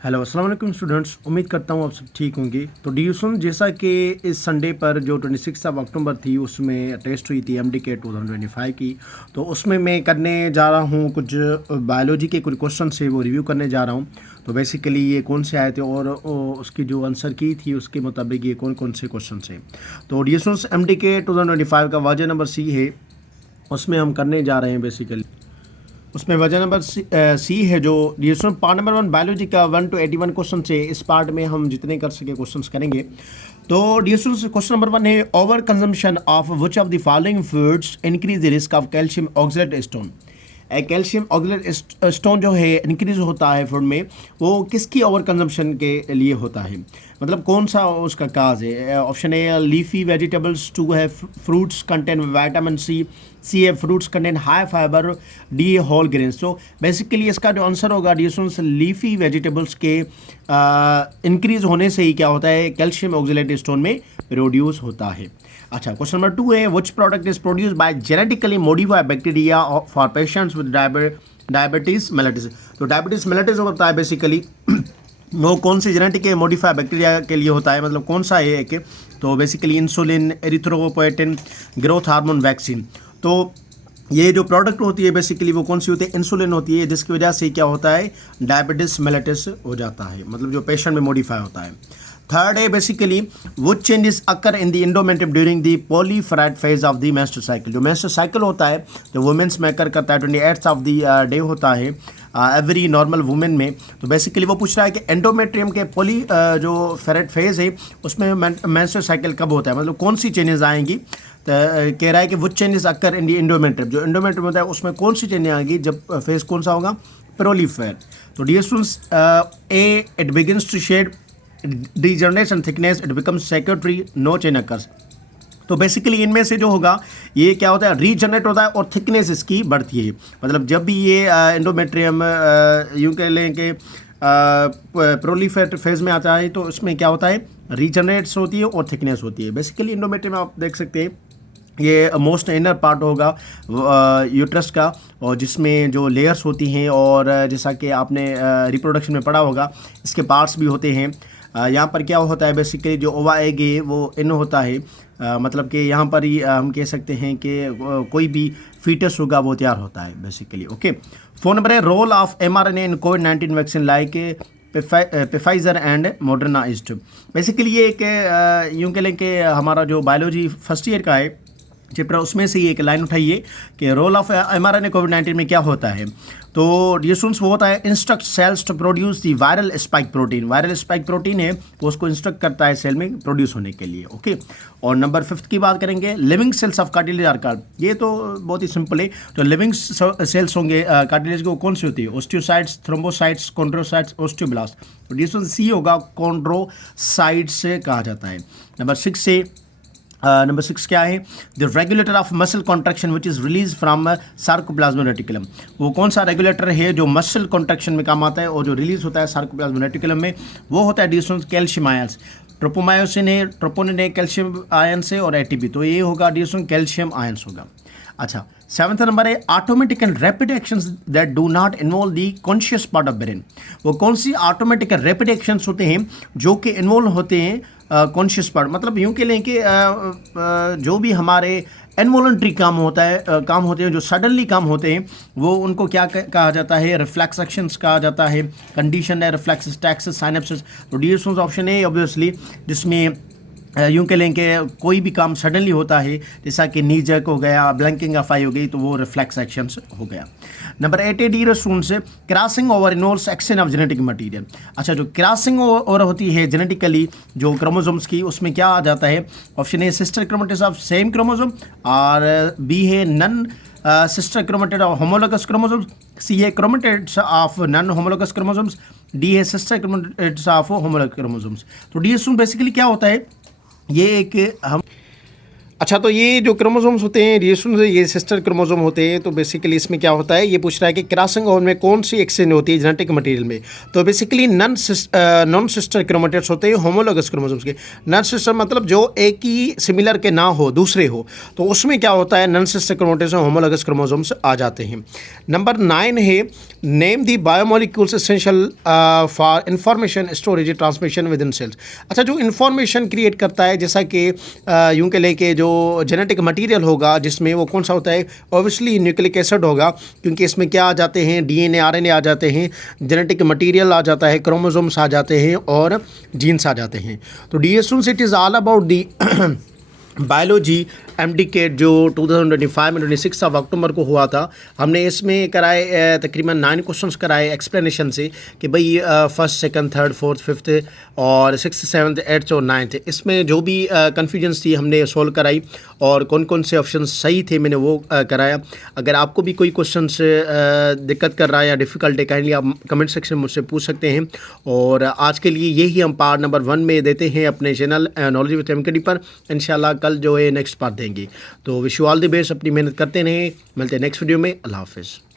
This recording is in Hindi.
हेलो अस्सलाम वालेकुम स्टूडेंट्स, उम्मीद करता हूँ आप सब ठीक होंगे। तो ड्यूशन जैसा कि इस संडे पर जो 26 अक्टूबर थी उसमें टेस्ट हुई थी एमडीके 2025 की। तो उसमें मैं करने जा रहा हूँ कुछ बायोलॉजी के कुछ क्वेश्चन से वो रिव्यू करने जा रहा हूँ। तो बेसिकली ये कौन से आए थे और उसकी जो आंसर की थी उसके मुताबिक ये कौन कौन से क्वेश्चन हैं। तो ड्यूशन एमडीके 2025 का वर्जन नंबर सी है, उसमें हम करने जा रहे हैं बेसिकली। उसमें वजह नंबर सी है जो ये सुन पार्ट नंबर 1 बायोलॉजी का 1 to 81 क्वेश्चन है। इस पार्ट में हम जितने कर सके क्वेश्चंस करेंगे। तो डियर स्टूडेंट्स, क्वेश्चन नंबर 1 है over consumption of which of the following foods increase the risk of calcium oxalate stone. Calcium oxalate stone जो है इंक्रीज होता है फूड में, वो किसकी ओवर कंजम्पशन के लिए होता है, मतलब कौन सा उसका काज है। ऑप्शन ए लीफी वेजिटेबल्स, 2 है फ्रूट्स कंटेन विटामिन सी, सी है fruits contain high fibre, D है होल ग्रेन्स। तो बेसिकली इसका जो आंसर होगा डिस्टेंस लीफी वेजिटेबल्स के इंक्रीज होने से ही क्या होता है, कैल्शियम ऑक्सलेट स्टोन में प्रोड्यूस होता है। अच्छा, क्वेश्चन नंबर 2 है which product is produce by genetically modified bacteria for patients with diabetes mellitus. तो डायबिटीज मेलिटस होता है बेसिकली वो कौन सी जेनेटिक मॉडिफाइड बैक्टीरिया के लिए होता है, मतलब कौन सा है कि तो basically insulin, erythropoietin, growth hormone, vaccine. तो ये जो प्रोडक्ट होती है बेसिकली वो कौन सी होती है, इंसुलिन होती है, जिसकी वजह से क्या होता है डायबिटीज मेलिटस हो जाता है, मतलब जो पेशेंट में मॉडिफाई होता है। थर्ड है बेसिकली वो changes occur in the endometrium during the proliferative phase of the menstrual cycle. जो मेंस्ट्रुअल साइकिल होता है जो वुमेन्स में अकर करता है 28 ऑफ द डे होता है एवरी नॉर्मल वुमेन में। तो बेसिकली वो पूछ रहा है कि एंडोमेट्रियम के पॉली जो फेराइड फेज है उसमें मेंस्ट्रुअल साइकिल कब होता है, मतलब कौन सी चेंजेस आएंगी। तो कह रहा है कि वो चेंजेस अकर इन दी एंडोमेट्रियम, जो एंडोमेट्रियम होता है उसमें कौन सी चेंजेस आएंगी जब फेज कौन सा होगा, प्रोलीफेर। तो dear students, a it begins to shed degeneration thickness, it becomes secretory, no change occurs. तो बेसिकली इनमें से जो होगा ये क्या होता है, रीजनरेट होता है और थिकनेस इसकी बढ़ती है। मतलब जब भी ये एंडोमेट्रियम यूँ कह लें कि प्रोलीफेट फेज में आता है तो इसमें क्या होता है, रीजनरेट्स होती है और थिकनेस होती है। बेसिकली एंडोमेट्रियम आप देख सकते हैं ये मोस्ट इनर पार्ट होगा यूट्रस का, और जिसमें जो लेयर्स होती हैं और जैसा कि आपने रिप्रोडक्शन में पढ़ा होगा इसके पार्ट्स भी होते हैं। यहाँ पर क्या होता है बेसिकली जो ओवा एग है वो इन होता है, मतलब कि यहाँ पर ही हम कह सकते हैं कि कोई भी फीटस होगा वो तैयार होता है बेसिकली। ओके, फोन नंबर है रोल ऑफ mRNA इन कोविड-19 vaccine like Pfizer and Moderna इस्ट। बेसिकली ये एक यूँ कह लें कि हमारा जो बायोलॉजी फर्स्ट ईयर का है चैप्टर उसमें से एक लाइन उठाइए कि रोल ऑफ mRNA कोविड-19 में क्या होता है। तो ये स्टूडेंट्स वो होता है instruct cells to produce the viral spike protein. Viral spike protein है वो उसको इंस्ट्रक्ट करता है सेल में प्रोड्यूस होने के लिए। ओके, और नंबर 5 की बात करेंगे living cells of cartilage are called. ये तो बहुत ही सिंपल है, जो लिविंग सेल्स होंगे कार्टिलेज के वो कौन सी होती है, ओस्टियोसाइट्स, थ्रोम्बोसाइट्स, कॉन्ड्रोसाइट्स, ओस्टियोब्लास्ट। तो ये सी होगा कॉन्ड्रोसाइट्स कहा जाता है। नंबर 6 क्या है, the regulator of muscle contraction which is release from sarcoplasmic reticulum. वो कौन सा रेगुलेटर है जो मसल कॉन्ट्रैक्शन में काम आता है और जो रिलीज होता है सार्कोप्लाज्मिक रेटिकुलम में, वो होता है डिस्टेंस कैल्शियम आयंस। ट्रोपोमायोसिन है, ट्रोपोनिन है, कैल्शियम आयंस है और एटीपी। तो ये होगा डिस्टेंस कैल्शियम आयंस होगा। अच्छा, 7वां नंबर है automatic and rapid actions that do not involve the conscious part of brain. वो कौन सी ऑटोमेटिक एंड रैपिड एक्शंस होते हैं जो कि इन्वॉल्व होते हैं कॉन्शियस पार्ट, मतलब यूँ कह लें कि जो भी हमारे इनवॉलंटरी काम होते हैं जो सडनली काम होते हैं वो उनको क्या कहा जाता है, रिफ्लेक्स एक्शंस कहा जाता है। कंडीशन है रिफ्लेक्स टैक्सेस साइनेप्सिस। तो डी ऑप्शन है ऑब्वियसली, जिसमें यूँ कह लें कि कोई भी काम सडनली होता है जैसा कि नी जर्क हो गया, ब्लैंकिंग ऑफ आई हो गई, तो वो रिफ्लेक्स एक्शंस हो गया। Number 8 D students crossing over involves action of genetic material. अच्छा, जो क्रॉसिंग ओवर होती है जेनेटिकली जो क्रोमोसोम्स की, उसमें क्या आ जाता है, option A sister chromatids of same chromosome, और बी है non sister chromatid of homologous chromosomes, C है chromatids of non homologous chromosomes, D है sister chromatids of homologous chromosomes. तो डी स्टूडेंट बेसिकली क्या होता है, ये एक हम अच्छा, तो ये जो क्रोमोसोम्स होते हैं रिएक्शन से ये सिस्टर क्रोमोसोम होते हैं, तो बेसिकली इसमें क्या होता है, ये पूछ रहा है कि क्रॉसिंग ओवर में कौन सी एक्सचेंज होती है जेनेटिक मटेरियल में। तो बेसिकली नॉन सिस्टर क्रोमेटिड्स होते हैं होमोलोगस क्रोमोसोम्स के। नॉन सिस्टर मतलब जो एक ही सिमिलर के ना हो, दूसरे हो, तो उसमें क्या होता है नॉन सिस्टर क्रोमेटिड्स में होमोलोगस क्रोमोसोम्स आ जाते हैं। नंबर 9 है name the biomolecules essential for information storage transmission within cells. अच्छा, जो इन्फॉर्मेशन क्रिएट करता है, जैसा कि यूं के लेके जो जेनेटिक मटेरियल होगा जिसमें वो कौन सा होता है, ऑब्वियसली न्यूक्लिक एसिड होगा, क्योंकि इसमें क्या आ जाते हैं, डीएनए आरएनए आ जाते हैं, जेनेटिक मटेरियल आ जाता है, क्रोमोसोम्स आ जाते हैं और जीन्स आ जाते हैं। तो DSN it is all about the biology MDCAT जो 2025 में 26 अक्टूबर को हुआ था। हमने इसमें कराए तकरीबन 9 क्वेश्चंस कराए एक्सप्लेनेशन से कि भाई first, second, third, fourth, fifth और सिक्स, सेवन्थ, एट्थ और नाइन्थ, इसमें जो भी कन्फ्यूजन्स थी हमने सॉल्व कराई और कौन कौन से ऑप्शन सही थे मैंने वो कराया। अगर आपको भी कोई क्वेश्चन दिक्कत कर रहा है या डिफ़िकल्ट है, काइंडली आप कमेंट सेक्शन में मुझसे पूछ सकते हैं। और आज के लिए यही हम पार्ट नंबर 1 में देते हैं अपने चैनल नॉलेज विद एमकेडी पर। इंशाल्लाह कल जो है नेक्स्ट पार्ट देंगे। तो wish you all the best, अपनी मेहनत करते रहें। मिलते हैं नेक्स्ट वीडियो में। अल्लाह हाफिज़।